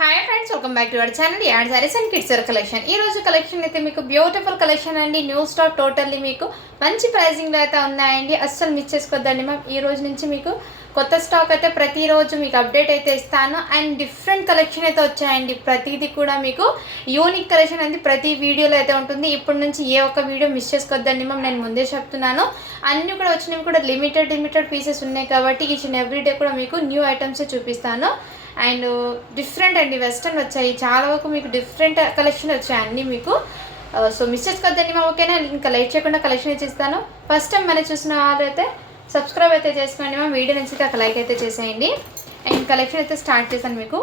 Hi friends, welcome back to our channel add sarees and kids wear collection. ఈ రోజు collection అయితే మీకు beautiful collection అండి. న్యూ స్టాక్ టోటల్లీ మీకు మంచి ప్రైజింగ్లో అయితే ఉన్నాయండి. అస్సలు మిస్ చేసుకోవద్దండి మ్యామ్. ఈ రోజు నుంచి మీకు కొత్త స్టాక్ అయితే ప్రతిరోజు మీకు అప్డేట్ అయితే ఇస్తాను. అండ్ డిఫరెంట్ కలెక్షన్ అయితే వచ్చాయండి. ప్రతిదీ కూడా మీకు యూనిక్ కలెక్షన్ అనేది ప్రతి వీడియోలో అయితే ఉంటుంది. ఇప్పటి నుంచి ఏ ఒక్క వీడియో మిస్ చేసుకోవద్దండి మ్యామ్. నేను ముందే చెప్తున్నాను. అన్నీ కూడా వచ్చినవి కూడా లిమిటెడ్ పీసెస్ ఉన్నాయి కాబట్టి ఈచ్ అండ్ ఎవ్రీ డే కూడా మీకు న్యూ ఐటమ్స్ చూపిస్తాను. అండ్ డిఫరెంట్ అండి, వెస్టర్న్ వచ్చాయి. చాలా వరకు మీకు డిఫరెంట్ కలెక్షన్ వచ్చాయి అన్నీ మీకు. సో మిస్ చేసుకోవద్దండి మా. ఓకేనా? ఇంకా లైట్ చేయకుండా కలెక్షన్ అయితే ఇస్తాను. ఫస్ట్ టైం మనం చూసిన వాళ్ళైతే సబ్స్క్రైబ్ అయితే చేసుకోండి మా. వీడియో నచ్చితే ఒక లైక్ అయితే చేసేయండి. అండ్ కలెక్షన్ అయితే స్టార్ట్ చేశాను మీకు.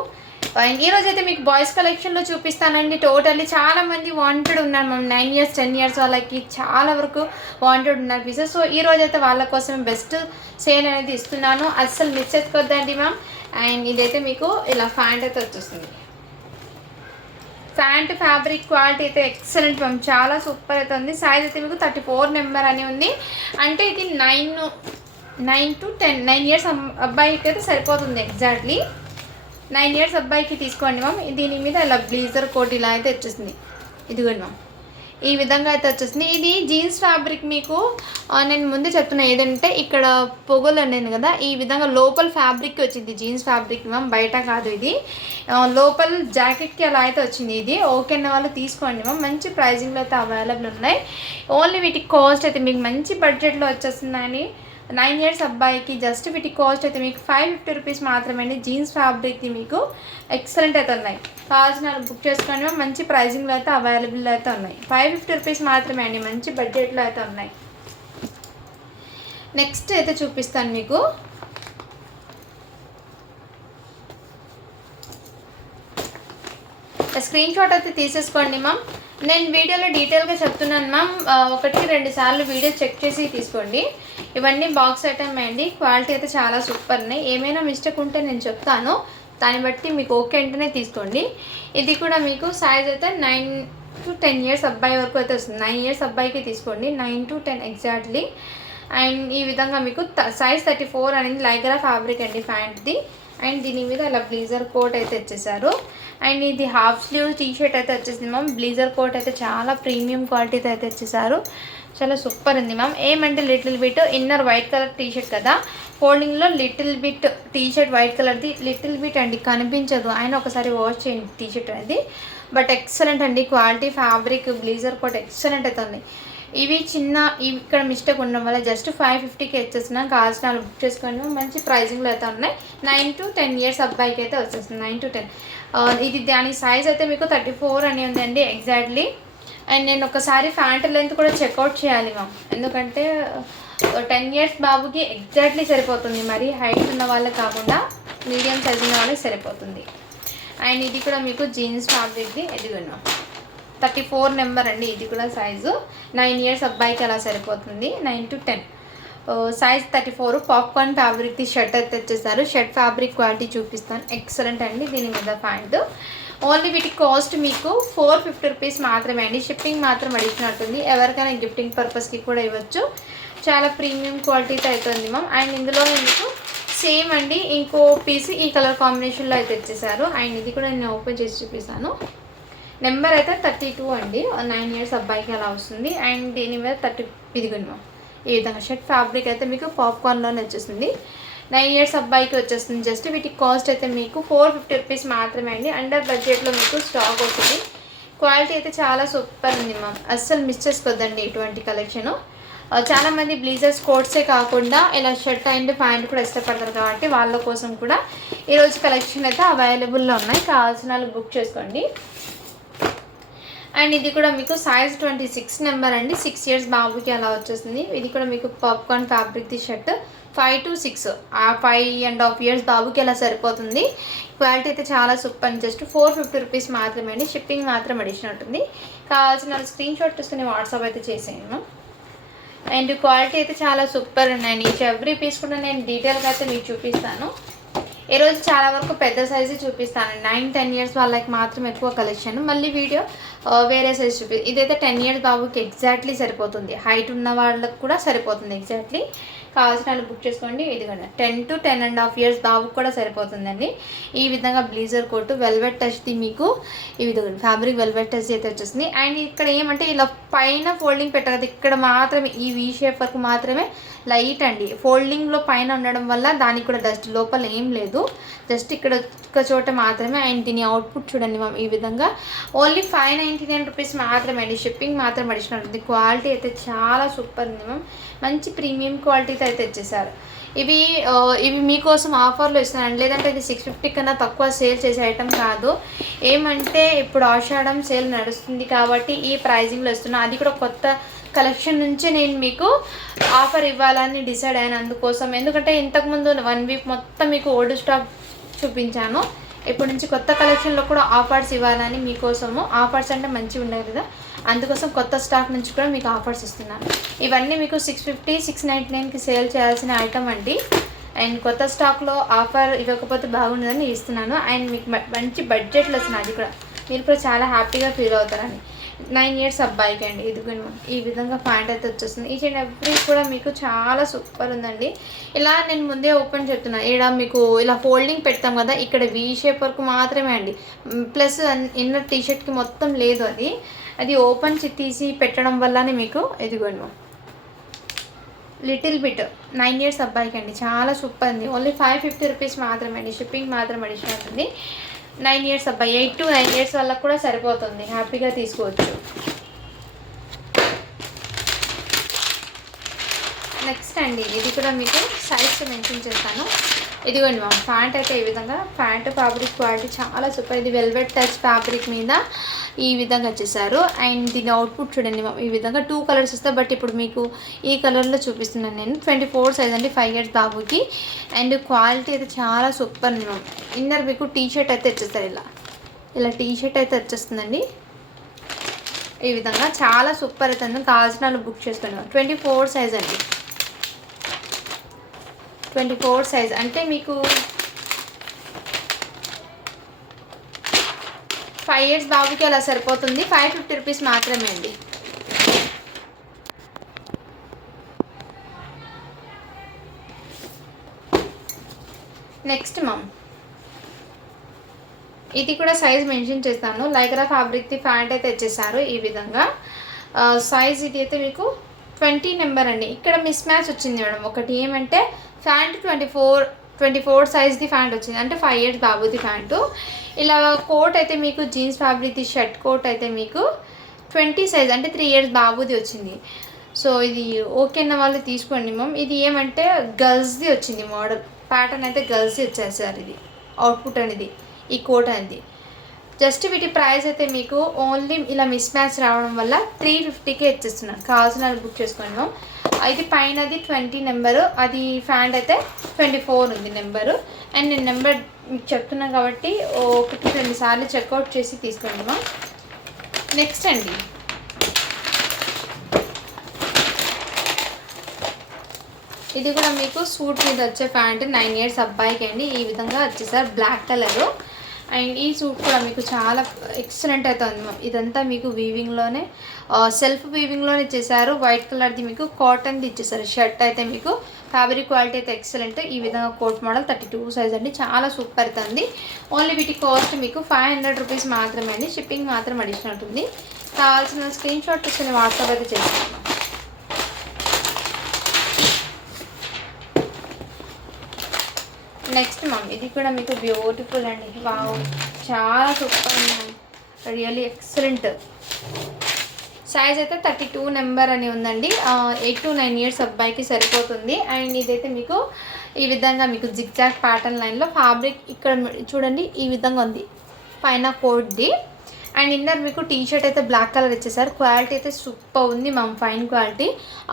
అండ్ ఈరోజు అయితే మీకు బాయ్స్ కలెక్షన్లో చూపిస్తానండి. టోటల్లీ చాలామంది వాంటెడ్ ఉన్నారు మ్యామ్. 9 years 10 years వాళ్ళకి చాలా వరకు వాంటెడ్ ఉన్నారు పీసెస్. సో ఈరోజు అయితే వాళ్ళ కోసం బెస్ట్ సేల్ అనేది ఇస్తున్నాను. అస్సలు మిస్ చేసుకోవద్దండి మ్యామ్. అండ్ ఇదైతే మీకు ఇలా ఫ్యాంట్ అయితే వచ్చేస్తుంది. ఫ్యాంట్ ఫ్యాబ్రిక్ క్వాలిటీ అయితే ఎక్సలెంట్ మ్యామ్. చాలా సూపర్ అయితే ఉంది. సైజ్ అయితే మీకు 34 నెంబర్ అని ఉంది. అంటే ఇది 9 to 10 9 years అబ్బాయికి అయితే సరిపోతుంది. ఎగ్జాక్ట్లీ 9 years అబ్బాయికి తీసుకోండి మ్యామ్. దీని మీద ఇలా బ్లీజర్ కోట్ ఇలా అయితే వచ్చేసింది. ఇదిగోండి మ్యామ్, ఈ విధంగా అయితే వచ్చేసింది. ఇది జీన్స్ ఫ్యాబ్రిక్ మీకు నేను ముందే చెప్తున్నా. ఏదంటే ఇక్కడ పొగలు అనేది కదా, ఈ విధంగా లోపల ఫ్యాబ్రిక్కి వచ్చింది. జీన్స్ ఫ్యాబ్రిక్ మ్యామ్, బయట కాదు. ఇది లోపల జాకెట్కి అలా అయితే వచ్చింది. ఇది ఓకే అన్న వాళ్ళు తీసుకోండి మ్యామ్. మంచి ప్రైజింగ్లో అయితే అవైలబుల్ ఉన్నాయి. ఓన్లీ వీటికి కాస్ట్ అయితే మీకు మంచి బడ్జెట్లో వచ్చేస్తుందని. 9 years అబ్బాయికి జస్ట్ వీటి కాస్ట్ అయితే మీకు 550 రూపీస్ మాత్రమే అండి. జీన్స్ ఫ్యాబ్రిక్ది మీకు ఎక్సలెంట్ అయితే ఉన్నాయి. కావాల్సిన బుక్ చేసుకొని మంచి ప్రైజింగ్లో అయితే అవైలబుల్ అయితే ఉన్నాయి. 550 రూపీస్ మాత్రమే అండి. మంచి బడ్జెట్లో అయితే ఉన్నాయి. నెక్స్ట్ అయితే చూపిస్తాను మీకు. స్క్రీన్ షాట్ అయితే తీసేసుకోండి మ్యామ్. నేను వీడియోలో డీటెయిల్గా చెప్తున్నాను మ్యామ్. 1-2 సార్లు వీడియో చెక్ చేసి తీసుకోండి. ఇవన్నీ బాక్స్ ఐటమ్ అండి. క్వాలిటీ అయితే చాలా సూపర్ ఉన్నాయి. ఏమైనా మిస్టేక్ ఉంటే నేను చెప్తాను, దాన్ని బట్టి మీకు ఓకే అంటేనే తీసుకోండి. ఇది కూడా మీకు సైజ్ అయితే 9 to 10 years అబ్బాయి వరకు అయితే వస్తుంది. 9 years అబ్బాయికి తీసుకోండి. 9 to 10 ఎగ్జాక్ట్లీ. అండ్ ఈ విధంగా మీకు సైజ్ 34 అనేది లైగరా ఫ్యాబ్రిక్ అండి ప్యాంట్ది. అండ్ దీని మీద ఇలా బ్లీజర్ కోట్ అయితే వచ్చేసారు. అండ్ ఇది హాఫ్ స్లీవ్ టీషర్ట్ అయితే వచ్చేసింది మ్యామ్. బ్లీజర్ కోట్ అయితే చాలా ప్రీమియం క్వాలిటీతో అయితే వచ్చేసారు. చాలా సూపర్ ఉంది మ్యామ్. ఏమంటే little bit inner white colour T shirt కదా, ఫోల్డింగ్లో లిటిల్ బిట్ టీషర్ట్ వైట్ కలర్ది లిటిల్ బిట్ అండి, కనిపించదు. ఆయన ఒకసారి వాష్ చేయండి టీషర్ట్ అనేది. బట్ ఎక్సలెంట్ అండి quality. Fabric blazer coat excellent అయితే ఉంది. ఇవి ఇక్కడ మిస్టేక్ ఉండడం వల్ల జస్ట్ 550కి వచ్చేస్తున్నాం. కావాల్సిన బుక్ చేసుకొని మంచి ప్రైజింగ్లో అయితే ఉన్నాయి. 9 to 10 years అబ్బాయికి అయితే వచ్చేస్తుంది. 9 to 10. ఇది దాని సైజ్ అయితే మీకు 34 అని ఉందండి ఎగ్జాక్ట్లీ. అండ్ నేను ఒకసారి ఫ్యాంట్ లెంత్ కూడా చెక్అవుట్ చేయాలి మ్యామ్. ఎందుకంటే 10 years బాబుకి ఎగ్జాక్ట్లీ సరిపోతుంది. మరి హైట్ ఉన్న వాళ్ళకి కాకుండా మీడియం సైజ్ ఉన్న వాళ్ళకి సరిపోతుంది. అండ్ ఇది కూడా మీకు జీన్స్ ఫ్యాబ్రిక్ది. ఎదిగోను 34 నెంబర్ అండి. ఇది కూడా సైజు 9 years అబ్బాయికి అలా సరిపోతుంది. 9 to 10 సైజ్ 34. పాప్కార్న్ ఫ్యాబ్రిక్ది షర్ట్ అయితే వచ్చేసారు. షర్ట్ ఫ్యాబ్రిక్ క్వాలిటీ చూపిస్తాను. ఎక్సలెంట్ అండి. దీని మీద ప్యాంటు. ఓన్లీ వీటి కాస్ట్ మీకు 450 రూపీస్ మాత్రమే అండి. షిప్పింగ్ మాత్రం అడిషనల్ ఉంటుంది. ఎవరికైనా గిఫ్టింగ్ పర్పస్కి కూడా ఇవ్వచ్చు. చాలా ప్రీమియం క్వాలిటీతో అవుతుంది మ్యామ్. అండ్ ఇందులో మీకు సేమ్ అండి ఇంకో పీస్ ఈ కలర్ కాంబినేషన్లో అయితే వచ్చేసారు. అండ్ ఇది కూడా నేను ఓపెన్ చేసి చూపిస్తాను. నెంబర్ అయితే 32 అండి. 9 years అబ్బాయికి అలా వస్తుంది. అండ్ దీని మీద 30 ఇదిగోండి మ్యామ్. ఈ విధంగా షర్ట్ ఫ్యాబ్రిక్ అయితే మీకు పాప్కార్న్లోనే వచ్చేస్తుంది. 9 years అబ్బాయికి వచ్చేస్తుంది. జస్ట్ వీటి కాస్ట్ అయితే మీకు 450 రూపీస్ మాత్రమే అండి. అండర్ బడ్జెట్లో మీకు స్టాక్ వస్తుంది. క్వాలిటీ అయితే చాలా సూపర్ ఉంది మ్యామ్. అస్సలు మిస్ చేసుకోవద్దండి ఇటువంటి కలెక్షను. చాలామంది బ్లీజర్స్ కోట్సే కాకుండా ఇలా షర్ట్ అండ్ ప్యాంట్ కూడా ఇష్టపడతారు కాబట్టి వాళ్ళ కోసం కూడా ఈరోజు కలెక్షన్ అయితే అవైలబుల్లో ఉన్నాయి. కావాల్సిన వాళ్ళు బుక్ చేసుకోండి. అండ్ ఇది కూడా మీకు సైజ్ 26 నెంబర్ అండి. 6 years బాబుకి అలా వచ్చేస్తుంది. ఇది కూడా మీకు పాప్కార్న్ ఫ్యాబ్రిక్ది షర్ట్ 5 to 6 5.5 years బాబుకి అలా సరిపోతుంది. క్వాలిటీ అయితే చాలా సూపర్. జస్ట్ 450 రూపీస్ మాత్రమే అండి. షిప్పింగ్ మాత్రం అడిషనల్ ఉంటుంది. కావాల్సిన స్క్రీన్ షాట్ తీసుకుని వాట్సాప్ అయితే చేసేయండి. అండ్ క్వాలిటీ అయితే చాలా సూపర్ ఉన్నాయండి. ఎవ్రీ పీస్ కూడా నేను డీటెయిల్గా అయితే మీకు చూపిస్తాను. ఈరోజు చాలా వరకు పెద్ద సైజు చూపిస్తాను. 9-10 years వాళ్ళకి మాత్రం ఎక్కువ కలెక్షన్. మళ్ళీ వీడియో వేరే సైజ్ ఇదైతే 10 years బాబుకి ఎగ్జాక్ట్లీ సరిపోతుంది. హైట్ ఉన్న వాళ్ళకి కూడా సరిపోతుంది ఎగ్జాక్ట్లీ. కావాల్సిన వాళ్ళు బుక్ చేసుకోండి. ఇది కూడా 10 to 10.5 years బాబుకి కూడా సరిపోతుందండి. ఈ విధంగా బ్లీజర్ కోట్ వెల్వెట్ టచ్ది మీకు ఈ విధంగా ఫ్యాబ్రిక్ వెల్వెట్ టచ్ అయితే వచ్చేస్తుంది. అండ్ ఇక్కడ ఏమంటే ఇలా పైన ఫోల్డింగ్ పెట్టారు, ఇక్కడ మాత్రమే ఈ వీ షేప్ వరకు మాత్రమే లైట్ అండి. ఫోల్డింగ్లో పైన ఉండడం వల్ల దానికి కూడా డస్ట్ లోపల ఏం లేదు, జస్ట్ ఇక్కడ ఒక చోట మాత్రమే. అండ్ దీని అవుట్పుట్ చూడండి మ్యామ్, ఈ విధంగా ఓన్లీ 599 రూపీస్ మాత్రమే అండి. షిప్పింగ్ మాత్రం అడిషనల్ ఉంటుంది. క్వాలిటీ అయితే చాలా సూపర్ ఉంది మ్యామ్, మంచి ప్రీమియం క్వాలిటీతో అయితే ఇచ్చేసారు. ఇవి మీకోసం ఆఫర్లో ఇస్తున్నాను, లేదంటే ఇది 650 కన్నా తక్కువ సేల్ చేసే ఐటమ్ కాదు. ఏమంటే ఇప్పుడు ఆషాఢం సేల్ నడుస్తుంది కాబట్టి ఈ ప్రైజింగ్లో ఇస్తున్నాను. అది కూడా కొత్త కలెక్షన్ నుంచి నేను మీకు ఆఫర్ ఇవ్వాలని డిసైడ్ అయ్యాను అందుకోసం. ఎందుకంటే ఇంతకుముందు 1 వీక్ మొత్తం మీకు ఓల్డ్ స్టాక్ చూపించాను, ఇప్పటి నుంచి కొత్త కలెక్షన్లో కూడా ఆఫర్స్ ఇవ్వాలని మీకోసము. ఆఫర్స్ అంటే మంచిగా ఉండదు కదా, అందుకోసం కొత్త స్టాక్ నుంచి కూడా మీకు ఆఫర్స్ ఇస్తున్నాను. ఇవన్నీ మీకు 650 699కి సేల్ చేయాల్సిన ఐటమ్ అండి. అండ్ కొత్త స్టాక్లో ఆఫర్ ఇవ్వకపోతే బాగుండదని ఇస్తున్నాను. అండ్ మీకు మంచి బడ్జెట్లో వస్తున్నాను, అది కూడా మీరు కూడా చాలా హ్యాపీగా ఫీల్ అవుతారని. 9 years అబ్బాయికి అండి. ఇది ఈ విధంగా ప్యాంట్ అయితే వచ్చేస్తుంది. ఈచ్ అండ్ ఎవ్రీ కూడా మీకు చాలా సూపర్ ఉందండి. ఇలా నేను ముందే ఓపెన్ చెప్తున్నాను, ఇక్కడ మీకు ఇలా ఫోల్డింగ్ పెడతాం కదా, ఇక్కడ వీ షేప్ వరకు మాత్రమే అండి. ప్లస్ ఇన్నర్ టీషర్ట్కి మొత్తం లేదు, అది ఓపెన్ తీసి పెట్టడం వల్లనే మీకు ఇదిగోండి లిటిల్ బిట్ 9 years అబ్బాయికి అండి. చాలా సూపర్ ఉంది. ఓన్లీ 550 రూపీస్ మాత్రమే అండి. షిప్పింగ్ మాత్రం అడిషనల్ ఉంటుంది. 9 years అబ్బాయి, 8 to 9 years వాళ్ళకి కూడా సరిపోతుంది, హ్యాపీగా తీసుకోవచ్చు. నెక్స్ట్ అండి, ఇది కూడా మీకు సైజ్ మెన్షన్ చేస్తాను. ఇదిగోండి మా ప్యాంట్ అయితే ఈ విధంగా, ప్యాంట్ ఫ్యాబ్రిక్ క్వాలిటీ చాలా సూపర్. ఇది వెల్వెట్ టచ్ ఫ్యాబ్రిక్ మీద ఈ విధంగా వచ్చేసారు. అండ్ దీని అవుట్పుట్ చూడండి మ్యామ్, ఈ విధంగా 2 కలర్స్ వస్తాయి, బట్ ఇప్పుడు మీకు ఈ కలర్లో చూపిస్తున్నాను నేను. 24 సైజ్ అండి, 5 years బాబుకి. అండ్ క్వాలిటీ అయితే చాలా సూపర్ మ్యామ్. ఇన్నర్ మీకు టీ షర్ట్ అయితే వచ్చేస్తారు, ఇలా టీ షర్ట్ అయితే వచ్చేస్తుందండి. ఈ విధంగా చాలా సూపర్ అవుతుంది. కావాల్సిన వాళ్ళు బుక్ చేసుకోండి. 24 సైజ్ అండి, 24 సైజ్ అంటే మీకు 5 years బాబుకి అలా సరిపోతుంది. 550 రూపీస్ మాత్రమే అండి. నెక్స్ట్ మ్యామ్, ఇది కూడా సైజ్ మెన్షన్ చేస్తాను. లైక్రా ఫ్యాబ్రిక్ది ప్యాంట్ అయితే వచ్చేసారు ఈ విధంగా. సైజ్ ఇది అయితే మీకు 20 నెంబర్ అండి. ఇక్కడ మిస్ మ్యాచ్ వచ్చింది మేడం. ఒకటి ఏమంటే ప్యాంట్ 24 సైజ్ది ప్యాంట్ వచ్చింది, అంటే 5 years బాబుది ప్యాంటు. ఇలా కోట్ అయితే మీకు జీన్స్ ఫ్యాబ్రిక్ది షర్ట్ కోట్ అయితే మీకు 20 సైజ్, అంటే 3 years బాబుది వచ్చింది. సో ఇది ఓకే అన్న వాళ్ళు తీసుకోండి మ్యామ్. ఇది ఏమంటే గర్ల్స్ది వచ్చింది మోడల్, ప్యాటర్న్ అయితే గర్ల్స్ది వచ్చేసారు. ఇది అవుట్పుట్ అనేది ఈ కోట్ అనేది. జస్ట్ వీటి ప్రైస్ అయితే మీకు ఓన్లీ ఇలా మిస్ మ్యాచ్ రావడం వల్ల 350కే ఇచ్చేస్తున్నాను. కావాల్సిన వాళ్ళు బుక్ చేసుకోండి మ్యామ్. ఇది పైనది 20 నెంబరు, అది ప్యాంట్ అయితే 24 ఉంది నెంబరు. అండ్ నేను నెంబర్ మీకు చెప్తున్నాను కాబట్టి 1-2 సార్లు చెక్అవుట్ చేసి తీసుకోండి మ్యామ్. నెక్స్ట్ అండి, ఇది కూడా మీకు సూట్ మీద వచ్చే ప్యాంట్ 9 years అబ్బాయికి అండి. ఈ విధంగా వచ్చేసారు, బ్లాక్ కలరు. అండ్ ఈ సూట్ కూడా మీకు చాలా ఎక్సలెంట్ అయితే ఉంది మ్యామ్. ఇదంతా మీకు వీవింగ్లోనే, సెల్ఫ్ వీవింగ్లోనే చేశారు. వైట్ కలర్ది మీకు కాటన్ది ఇచ్చేసారు. షర్ట్ అయితే మీకు ఫ్యాబ్రిక్ క్వాలిటీ అయితే ఎక్సలెంట్. ఈ విధంగా కోట్ మోడల్ 32 సైజ్ అండి, చాలా సూపర్ అవుతుంది. ఓన్లీ వీటి కాస్ట్ మీకు 500 రూపీస్ మాత్రమే అండి. షిప్పింగ్ మాత్రం అడిషనల్ ఉంటుంది. కావాల్సిన స్క్రీన్ షాట్ తీసుకుని వాట్సాప్ అయితే చేస్తాను. నెక్స్ట్ మ్యామ్, ఇది కూడా మీకు బ్యూటిఫుల్ అండి. వావ్, చాలా సూపర్ ఉంది, రియల్లీ ఎక్సలెంట్. సైజ్ అయితే 32 నెంబర్ అని ఉందండి. 8 to 9 years అబ్బాయికి సరిపోతుంది. అండ్ ఇదైతే మీకు ఈ విధంగా మీకు జిగ్జాగ్ ప్యాటర్న్ లైన్లో ఫ్యాబ్రిక్ ఇక్కడ చూడండి ఈ విధంగా ఉంది, పైన కోట్ది. అండ్ ఇన్నర్ మీకు టీ షర్ట్ అయితే బ్లాక్ కలర్ ఇచ్చేసారు. క్వాలిటీ అయితే సూపర్ ఉంది మ్యామ్, ఫైన్ క్వాలిటీ.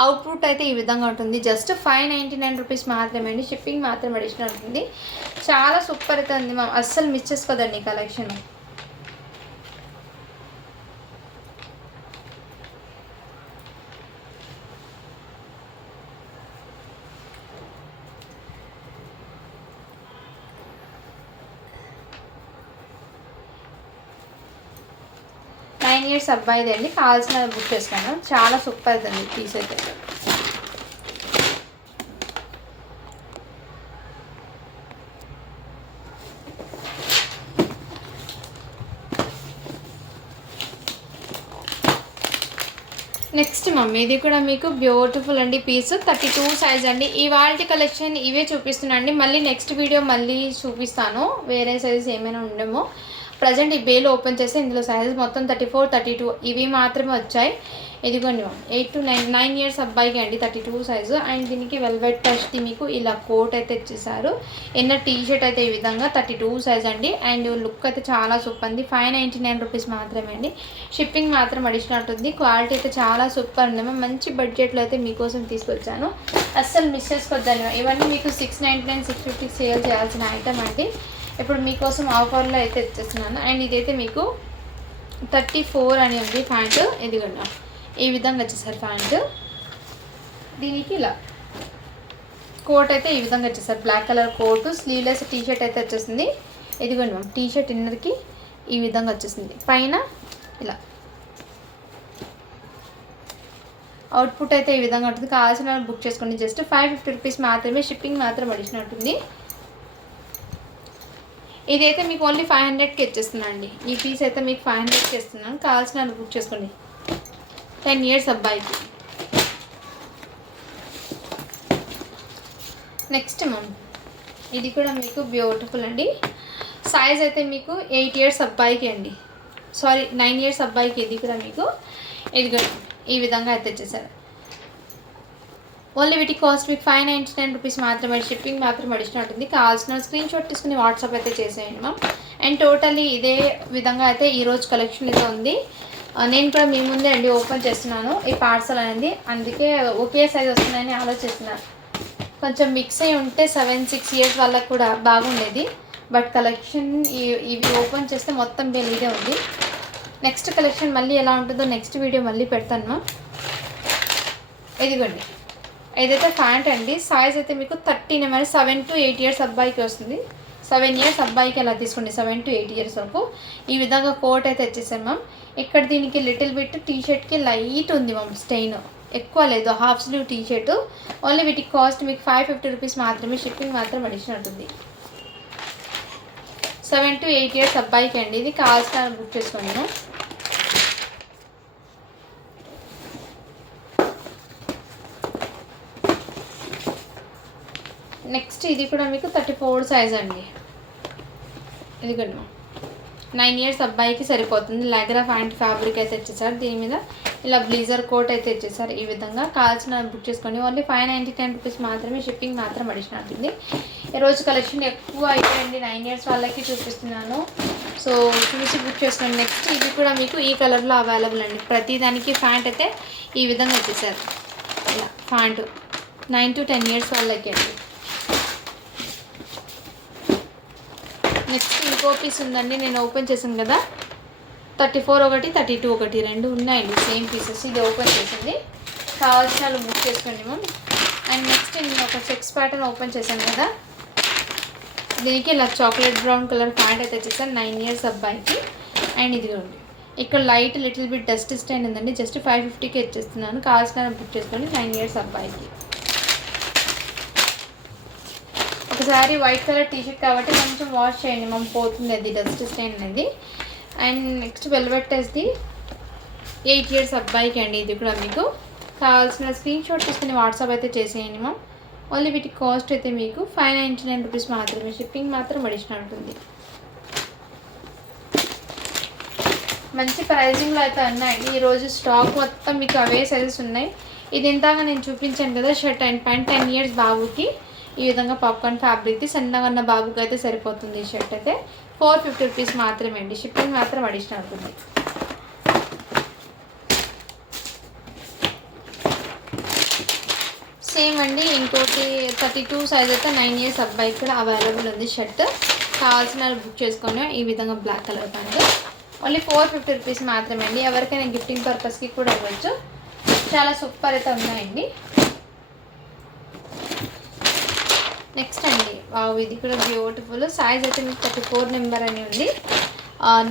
అవుట్పుట్ అయితే ఈ విధంగా ఉంటుంది. జస్ట్ 599 రూపీస్ మాత్రమే అండి. షిప్పింగ్ మాత్రం అడిషనల్ ఉంటుంది. చాలా సూపర్ అయితే ఉంది మ్యామ్, అస్సలు మిస్ చేసుకోదండి కలెక్షన్. నైన్ ఇయర్స్ అబ్బాయిది అండి. కావాల్సిన బుక్ చేస్తాను. చాలా సూపర్ అవుతుంది పీస్ అయితే. నెక్స్ట్ మమ్మీ ఇది కూడా మీకు బ్యూటిఫుల్ అండి పీస్ 32 సైజ్ అండి. ఇవాల్టి కలెక్షన్ ఇవే చూపిస్తున్నా అండి. మళ్ళీ నెక్స్ట్ వీడియో మళ్ళీ చూపిస్తాను వేరే సైజెస్ ఏమైనా ఉండేమో. ప్రజెంట్ ఈ బేల్ ఓపెన్ చేస్తే ఇందులో సైజెస్ మొత్తం 34, 32 ఇవి మాత్రమే వచ్చాయి. ఇదిగోండి 8 to 9 ఇయర్స్ అబ్బాయికి అండి 32 సైజు. అండ్ దీనికి వెల్వెట్ టచ్ది మీకు ఇలా కోట్ అయితే ఇచ్చేసారు. ఇన్నర్ టీ షర్ట్ అయితే ఈ విధంగా 32 సైజ్ అండి. అండ్ లుక్ అయితే చాలా సూపర్ అండి. 599 రూపీస్ మాత్రమే అండి. షిప్పింగ్ మాత్రం అడిషనల్ ఉంటుంది. క్వాలిటీ అయితే చాలా సూపర్ అండి. మంచి బడ్జెట్లో అయితే మీకోసం తీసుకొచ్చాను. అస్సలు మిస్ చేసుకోవద్దండి. ఇవన్నీ మీకు 699, 650 సేల్ చేయాల్సిన ఐటమ్ అండి. ఇప్పుడు మీకోసం ఆఫర్లో అయితే ఇచ్చేస్తున్నాను. అండ్ ఇదైతే మీకు 34 అని ఉంది ప్యాంటు. ఇదిగోండి ఈ విధంగా వచ్చేసారు ప్యాంటు. దీనికి ఇలా కోట్ అయితే ఈ విధంగా వచ్చేసారు. Black colour coat, sleeveless T shirt అయితే వచ్చేసింది. ఇదిగోండి మ్యామ్ టీ షర్ట్ ఇన్నర్కి ఈ విధంగా వచ్చేసింది. పైన ఇలా అవుట్పుట్ అయితే ఈ విధంగా ఉంటుంది. కావాల్సిన బుక్ చేసుకోండి. జస్ట్ 550 రూపీస్ మాత్రమే. షిప్పింగ్ మాత్రం అడిషనల్ ఉంటుంది. ఇదైతే మీకు ఓన్లీ 500కి ఇచ్చేస్తున్నాను. ఈ పీస్ అయితే మీకు 500కి ఇస్తున్నాను. కావాల్సిన బుక్ చేసుకోండి. 10 ఇయర్స్ అబ్బాయికి. నెక్స్ట్ మ్యామ్ ఇది కూడా మీకు బ్యూటిఫుల్ అండి. సైజ్ అయితే మీకు 8 ఇయర్స్ అబ్బాయికి అండి, సారీ 9 ఇయర్స్ అబ్బాయికి. ఇది కూడా మీకు ఇది ఈ విధంగా అయితే వచ్చేసారు. ఓన్లీ వీటి కాస్ట్ మీకు 599 రూపీస్ మాత్రమే. షిప్పింగ్ మాత్రం అడిషనల్ ఉంటుంది. కావాల్సిన స్క్రీన్ షాట్ తీసుకుని వాట్సాప్ అయితే చేసేయండి మ్యామ్. అండ్ టోటల్లీ ఇదే విధంగా అయితే ఈరోజు కలెక్షన్ అయితే ఉంది. నేను కూడా మీ ముందే అండి ఓపెన్ చేస్తున్నాను ఈ పార్సల్ అనేది. అందుకే ఒకే సైజ్ వస్తున్నాయని ఆలోచిస్తున్నాను. కొంచెం మిక్స్ అయి ఉంటే 7-6 ఇయర్స్ వాళ్ళకి కూడా బాగుండేది. బట్ కలెక్షన్ ఇవి ఓపెన్ చేస్తే మొత్తం బిల్ ఇదే ఉంది. నెక్స్ట్ కలెక్షన్ మళ్ళీ ఎలా ఉంటుందో నెక్స్ట్ వీడియో మళ్ళీ పెడతాను మ్యామ్. ఇదిగోండి ఏదైతే ప్యాంట్ అండి. సైజ్ అయితే మీకు 13 mm 7 to 8 ఇయర్స్ అబ్బాయికి వస్తుంది. 7 ఇయర్స్ అబ్బాయికి అలా తీసుకోండి. 7 to 8 ఇయర్స్ వరకు ఈ విధంగా కోట్ అయితే వచ్చేసాను మ్యామ్. ఇక్కడ దీనికి లిటిల్ బిట్ టీ షర్ట్కి లైట్ ఉంది మ్యామ్, స్టెయిన్ ఎక్కువ లేదు. Half slew T shirt. Only వీటికి కాస్ట్ మీకు 550 రూపీస్ మాత్రమే. షిప్పింగ్ మాత్రం అడిషనల్ ఉంటుంది. 7 to 8 ఇయర్స్ అబ్బాయికి అండి. ఇది కావాల్సిన బుక్ చేసుకోండి. నెక్స్ట్ ఇది కూడా మీకు 34 సైజ్ అండి. ఇది కూడా 9 ఇయర్స్ అబ్బాయికి సరిపోతుంది. లెగరా ప్యాంట్ ఫ్యాబ్రిక్ అయితే ఇచ్చేసారు. దీని మీద ఇలా బ్లీజర్ కోట్ అయితే ఇచ్చేసారు. ఈ విధంగా కావాల్సిన బుక్ చేసుకోండి. ఓన్లీ 599 రూపీస్ మాత్రమే. షిప్పింగ్ మాత్రం అడిషనల్ ఉంటుంది. ఈరోజు కలెక్షన్ ఎక్కువ అయిపోయింది. 9 ఇయర్స్ వాళ్ళకి చూపిస్తున్నాను. సో చూసి బుక్ చేసుకోండి. నెక్స్ట్ ఇది కూడా మీకు ఈ కలర్లో అవైలబుల్ అండి. ప్రతిదానికి ప్యాంట్ అయితే ఈ విధంగా వచ్చేసారు. ఇలా ప్యాంటు 9 to 10 ఇయర్స్ వాళ్ళకి అండి. నెక్స్ట్ ఇంకో పీస్ ఉందండి, నేను ఓపెన్ చేశాను కదా. 34 ఒకటి, 32 ఒకటి, రెండు ఉన్నాయండి సేమ్ పీసెస్. ఇది ఓపెన్ చేసింది. కావాల్సిన వాళ్ళు బుక్ చేసుకోండి మ్యామ్. అండ్ నెక్స్ట్ నేను ఒక చెక్స్ ప్యాటర్న్ ఓపెన్ చేశాను కదా. దీనికి ఇలా చాక్లెట్ బ్రౌన్ కలర్ ప్యాంట్ అయితే వచ్చేసాను 9 ఇయర్స్ అబ్బాయికి. అండ్ ఇది ఉంది ఇక్కడ light little bit dust stain ఉందండి. జస్ట్ 550కి ఇచ్చేస్తున్నాను. కావాల్సిన బుక్ చేసుకోండి. 9 ఇయర్స్ అబ్బాయికి. ఒకసారి వైట్ కలర్ టీషర్ట్ కాబట్టి కొంచెం వాష్ చేయండి మ్యామ్, పోతుంది అది డస్ట్ స్టైన్ అనేది. అండ్ నెక్స్ట్ వెల్వెట్ టచ్ది 8 ఇయర్స్ అబ్బాయికి అండి. ఇది కూడా మీకు కావాల్సిన స్క్రీన్ షాట్ తీసుకుని వాట్సాప్ అయితే చేసేయండి మ్యామ్. ఓన్లీ వీటి కాస్ట్ అయితే మీకు 599 రూపీస్ మాత్రమే. షిప్పింగ్ మాత్రం అడిషనల్ ఉంటుంది. మంచి ప్రైజింగ్లో అయితే ఉన్నాయండి. ఈరోజు స్టాక్ మొత్తం మీకు అవే సైజెస్ ఉన్నాయి. ఇది ఇంతాక నేను చూపించాను కదా షర్ట్ అండ్ ప్యాంట్ 10 ఇయర్స్ బాబుకి. ఈ విధంగా పాప్కార్న్ ఫ్యాబ్రిక్ది సన్నగా ఉన్న బాబుకి అయితే సరిపోతుంది. ఈ షర్ట్ అయితే 450 రూపీస్ మాత్రమే అండి. షిప్పింగ్ మాత్రం అడిషనల్ ఉంటుంది. సేమ్ అండి. ఇంకోటి 32 సైజ్ అయితే 9 ఇయర్స్ అబ్బాయికి కూడా అవైలబుల్ ఉంది షర్ట్. కావాల్సిన బుక్ చేసుకొని ఈ విధంగా black colour pant only 450 rupees మాత్రమే అండి. ఎవరికైనా గిఫ్టింగ్ పర్పస్కి కూడా ఇవ్వచ్చు. చాలా సూపర్ అయితే ఉన్నాయండి. నెక్స్ట్ అండి ఇది కూడా బ్యూటిఫుల్. సైజ్ అయితే మీకు 34 నెంబర్ అని ఉంది.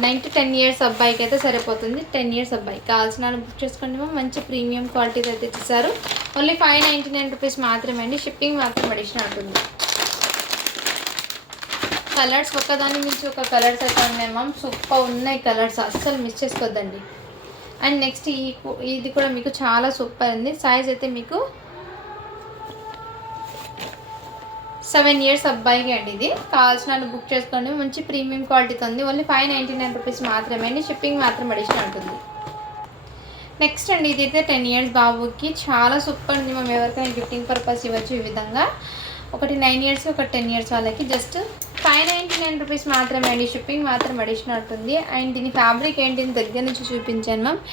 9 to 10 ఇయర్స్ అబ్బాయికి అయితే సరిపోతుంది. 10 ఇయర్స్ అబ్బాయి కావాల్సిన బుక్ చేసుకోండి. మంచి ప్రీమియం క్వాలిటీ అయితే ఇచ్చేసారు. ఓన్లీ 599 రూపీస్ మాత్రమే అండి. షిప్పింగ్ మాత్రం అడిషనల్ ఉంటుంది. కలర్స్ ఒక్కదాని నుంచి ఒక కలర్స్ అయితే ఉన్నాయి మ్యామ్. సూపర్ ఉన్నాయి కలర్స్, అస్సలు మిస్ చేసుకోవద్దండి. అండ్ నెక్స్ట్ ఇది కూడా మీకు చాలా సూపర్ ఉంది. సైజ్ అయితే మీకు 7 years అబ్బాయికి అండి. ఇది కావాల్సిన బుక్ చేసుకోండి. మంచి ప్రీమియం క్వాలిటీతో ఉంది. ఓన్లీ 599 రూపీస్ మాత్రమే అండి. షిప్పింగ్ మాత్రం అడిషనల్ ఉంటుంది. నెక్స్ట్ అండి ఇదైతే 10 years బాబుకి చాలా సూపర్ ఉంది. మనం ఎవరికైనా గిఫ్టింగ్ పర్పస్ ఇవ్వచ్చు. ఈ విధంగా ఒకటి 9 years ఒకటి 10 years వాళ్ళకి జస్ట్ 599 రూపీస్ మాత్రమే అండి. షిప్పింగ్ మాత్రం అడిషనల్ ఉంటుంది. అండ్ దీని ఫ్యాబ్రిక్ ఏంటి దగ్గర నుంచి చూపించాను మ్యామ్.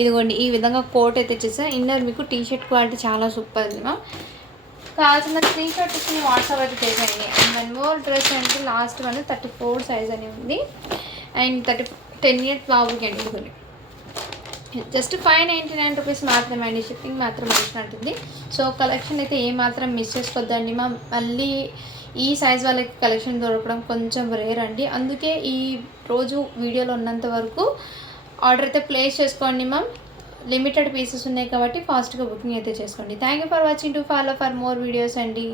ఇదిగోండి ఈ విధంగా కోట్ అయితే చేసాను. ఇన్నర్ మీకు టీ షర్ట్ క్వాలిటీ చాలా సూపర్ ఉంది మ్యామ్. కావాల్సిన స్క్రీన్ షాట్ ఇచ్చి వాట్సాప్ అయితే చేసేయండి. అండ్ 1 more డ్రెస్ అంటే లాస్ట్ 34 సైజ్ అని ఉంది. అండ్ 10 years బాబుకి అండి. ఇదిగోండి జస్ట్ 599 రూపీస్ మాత్రమే అండి. షిప్పింగ్ మాత్రం వచ్చినట్టుంది. సో కలెక్షన్ అయితే ఏమాత్రం మిస్ చేసుకోవద్దండి మా. మళ్ళీ ఈ సైజ్ వాళ్ళకి కలెక్షన్ దొరకడం కొంచెం రేర్ అండి. అందుకే ఈ రోజు వీడియోలో ఉన్నంత వరకు ఆర్డర్ అయితే ప్లేస్ చేసుకోండి మ్యామ్. లిమిటెడ్ పీసెస్ ఉన్నాయి కాబట్టి ఫాస్ట్గా బుకింగ్ అయితే చేసుకోండి. Thank you for watching. To follow for more videos అండి.